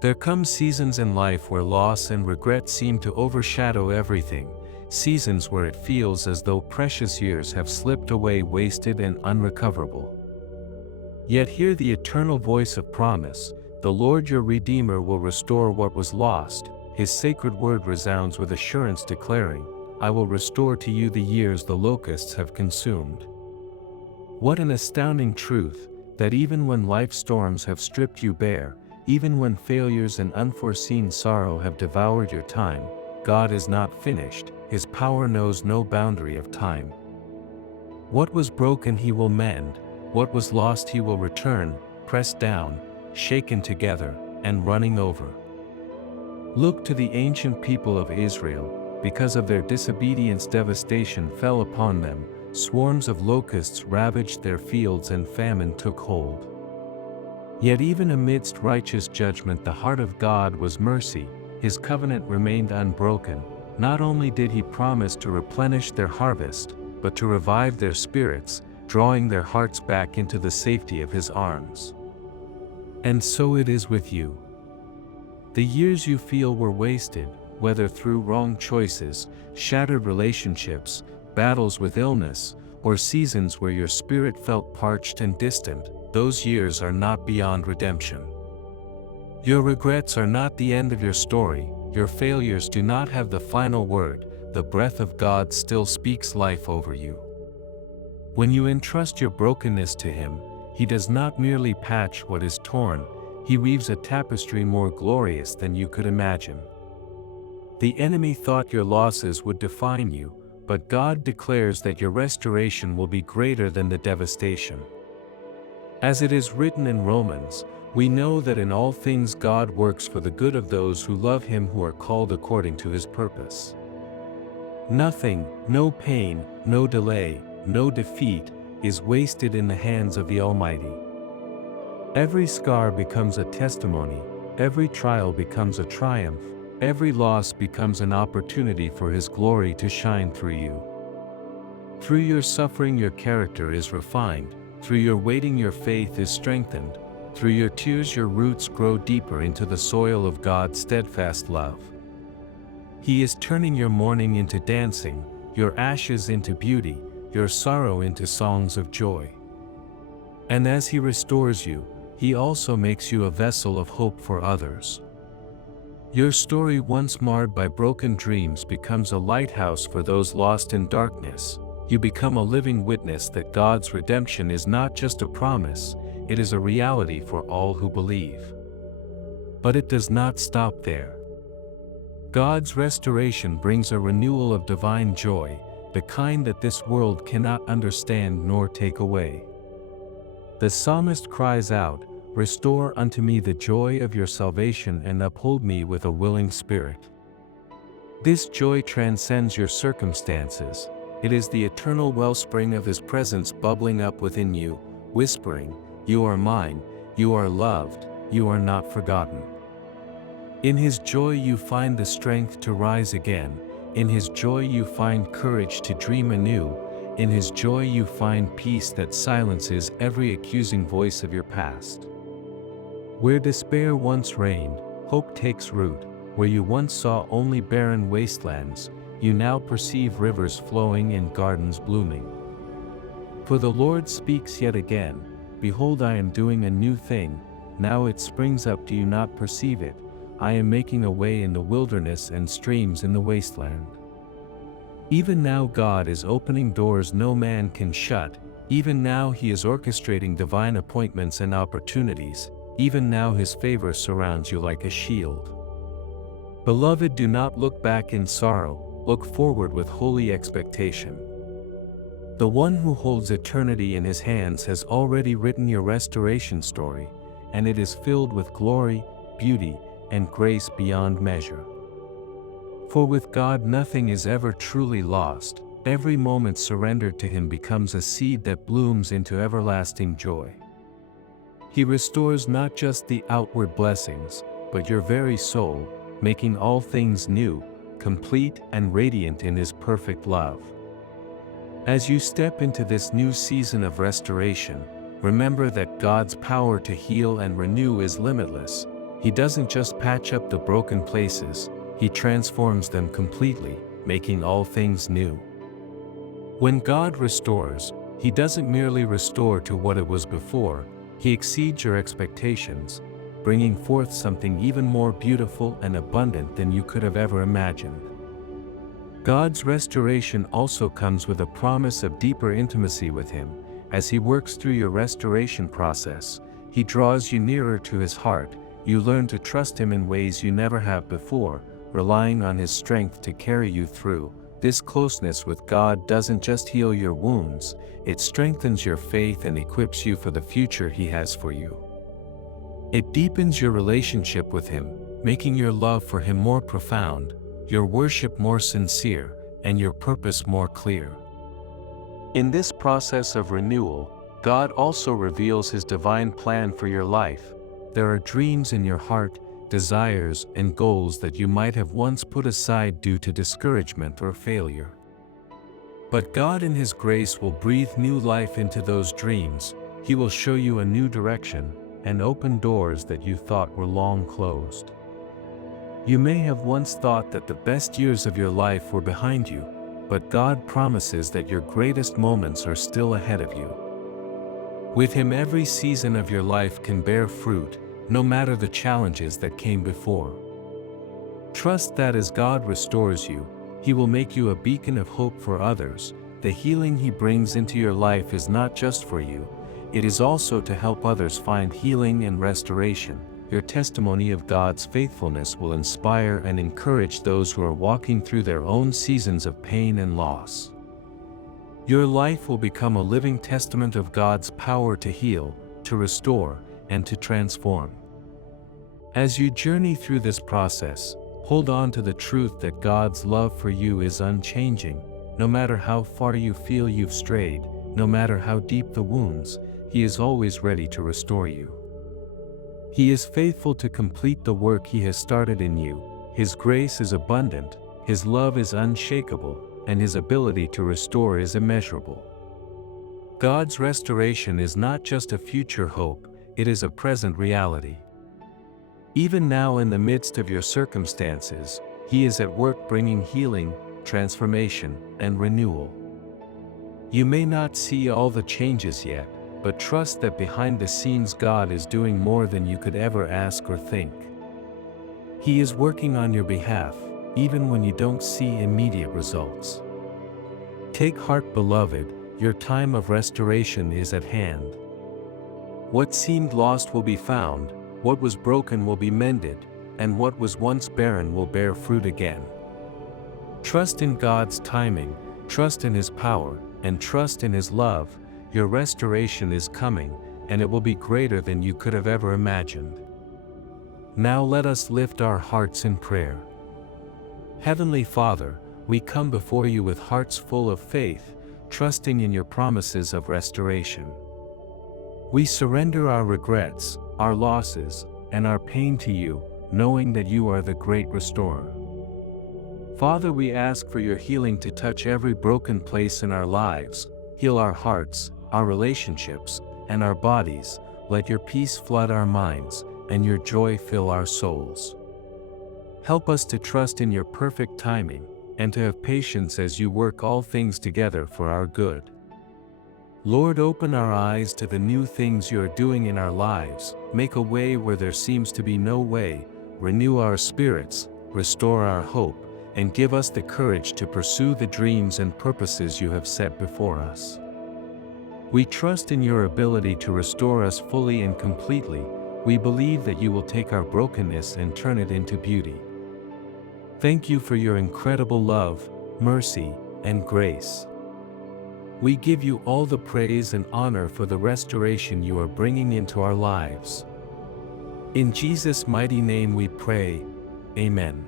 There come seasons in life where loss and regret seem to overshadow everything, seasons where it feels as though precious years have slipped away wasted and unrecoverable. Yet hear the eternal voice of promise: the Lord your Redeemer will restore what was lost. His sacred word resounds with assurance declaring, I will restore to you the years the locusts have consumed. What an astounding truth, that even when life storms have stripped you bare, even when failures and unforeseen sorrow have devoured your time, God is not finished. His power knows no boundary of time. What was broken He will mend, what was lost He will return, pressed down, shaken together, and running over. Look to the ancient people of Israel. Because of their disobedience, devastation fell upon them, swarms of locusts ravaged their fields and famine took hold. Yet even amidst righteous judgment the heart of God was mercy, His covenant remained unbroken. Not only did He promise to replenish their harvest, but to revive their spirits, drawing their hearts back into the safety of His arms. And so it is with you. The years you feel were wasted, whether through wrong choices, shattered relationships, battles with illness, or seasons where your spirit felt parched and distant, those years are not beyond redemption. Your regrets are not the end of your story, your failures do not have the final word, the breath of God still speaks life over you. When you entrust your brokenness to Him, He does not merely patch what is torn, He weaves a tapestry more glorious than you could imagine. The enemy thought your losses would define you, but God declares that your restoration will be greater than the devastation. As it is written in Romans, we know that in all things God works for the good of those who love Him, who are called according to His purpose. Nothing, no pain, no delay, no defeat, is wasted in the hands of the Almighty. Every scar becomes a testimony, every trial becomes a triumph, every loss becomes an opportunity for His glory to shine through you. Through your suffering your character is refined, through your waiting your faith is strengthened, through your tears your roots grow deeper into the soil of God's steadfast love. He is turning your mourning into dancing, your ashes into beauty, your sorrow into songs of joy. And as He restores you, He also makes you a vessel of hope for others. Your story, once marred by broken dreams, becomes a lighthouse for those lost in darkness. You become a living witness that God's redemption is not just a promise, it is a reality for all who believe. But it does not stop there. God's restoration brings a renewal of divine joy, the kind that this world cannot understand nor take away. The psalmist cries out, "Restore unto me the joy of your salvation and uphold me with a willing spirit." This joy transcends your circumstances. It is the eternal wellspring of His presence bubbling up within you, whispering, "You are mine, you are loved, you are not forgotten." In His joy you find the strength to rise again, in His joy you find courage to dream anew, in His joy you find peace that silences every accusing voice of your past. Where despair once reigned, hope takes root. Where you once saw only barren wastelands, you now perceive rivers flowing and gardens blooming. For the Lord speaks yet again, "Behold, I am doing a new thing, now it springs up, do you not perceive it? I am making a way in the wilderness and streams in the wasteland." Even now God is opening doors no man can shut, even now He is orchestrating divine appointments and opportunities, even now His favor surrounds you like a shield. Beloved, do not look back in sorrow, look forward with holy expectation. The one who holds eternity in His hands has already written your restoration story, and it is filled with glory, beauty, and grace beyond measure. For with God nothing is ever truly lost, every moment surrendered to Him becomes a seed that blooms into everlasting joy. He restores not just the outward blessings, but your very soul, making all things new, complete and radiant in His perfect love. As you step into this new season of restoration, remember that God's power to heal and renew is limitless. He doesn't just patch up the broken places, He transforms them completely, making all things new. When God restores, He doesn't merely restore to what it was before, He exceeds your expectations, bringing forth something even more beautiful and abundant than you could have ever imagined. God's restoration also comes with a promise of deeper intimacy with Him. As He works through your restoration process, He draws you nearer to His heart. You learn to trust Him in ways you never have before, relying on His strength to carry you through. This closeness with God doesn't just heal your wounds, it strengthens your faith and equips you for the future He has for you. It deepens your relationship with Him, making your love for Him more profound, your worship more sincere, and your purpose more clear. In this process of renewal, God also reveals His divine plan for your life. There are dreams in your heart, desires, and goals that you might have once put aside due to discouragement or failure. But God in His grace will breathe new life into those dreams. He will show you a new direction and open doors that you thought were long closed. You may have once thought that the best years of your life were behind you, but God promises that your greatest moments are still ahead of you. With Him, every season of your life can bear fruit, no matter the challenges that came before. Trust that as God restores you, He will make you a beacon of hope for others. The healing He brings into your life is not just for you, it is also to help others find healing and restoration. Your testimony of God's faithfulness will inspire and encourage those who are walking through their own seasons of pain and loss. Your life will become a living testament of God's power to heal, to restore, and to transform. As you journey through this process, hold on to the truth that God's love for you is unchanging. No matter how far you feel you've strayed, no matter how deep the wounds, He is always ready to restore you. He is faithful to complete the work He has started in you. His grace is abundant, His love is unshakable, and His ability to restore is immeasurable. God's restoration is not just a future hope, it is a present reality. Even now, in the midst of your circumstances, He is at work bringing healing, transformation, and renewal. You may not see all the changes yet, but trust that behind the scenes God is doing more than you could ever ask or think. He is working on your behalf, even when you don't see immediate results. Take heart, beloved, your time of restoration is at hand. What seemed lost will be found, what was broken will be mended, and what was once barren will bear fruit again. Trust in God's timing, trust in His power, and trust in His love. Your restoration is coming, and it will be greater than you could have ever imagined. Now let us lift our hearts in prayer. Heavenly Father, we come before You with hearts full of faith, trusting in Your promises of restoration. We surrender our regrets, our losses, and our pain to You, knowing that You are the great restorer. Father, we ask for Your healing to touch every broken place in our lives. Heal our hearts, our relationships, and our bodies. Let Your peace flood our minds, and Your joy fill our souls. Help us to trust in Your perfect timing, and to have patience as You work all things together for our good. Lord, open our eyes to the new things You are doing in our lives. Make a way where there seems to be no way. Renew our spirits, restore our hope, and give us the courage to pursue the dreams and purposes You have set before us. We trust in Your ability to restore us fully and completely. We believe that You will take our brokenness and turn it into beauty. Thank You for Your incredible love, mercy, and grace. We give You all the praise and honor for the restoration You are bringing into our lives. In Jesus' mighty name we pray, Amen.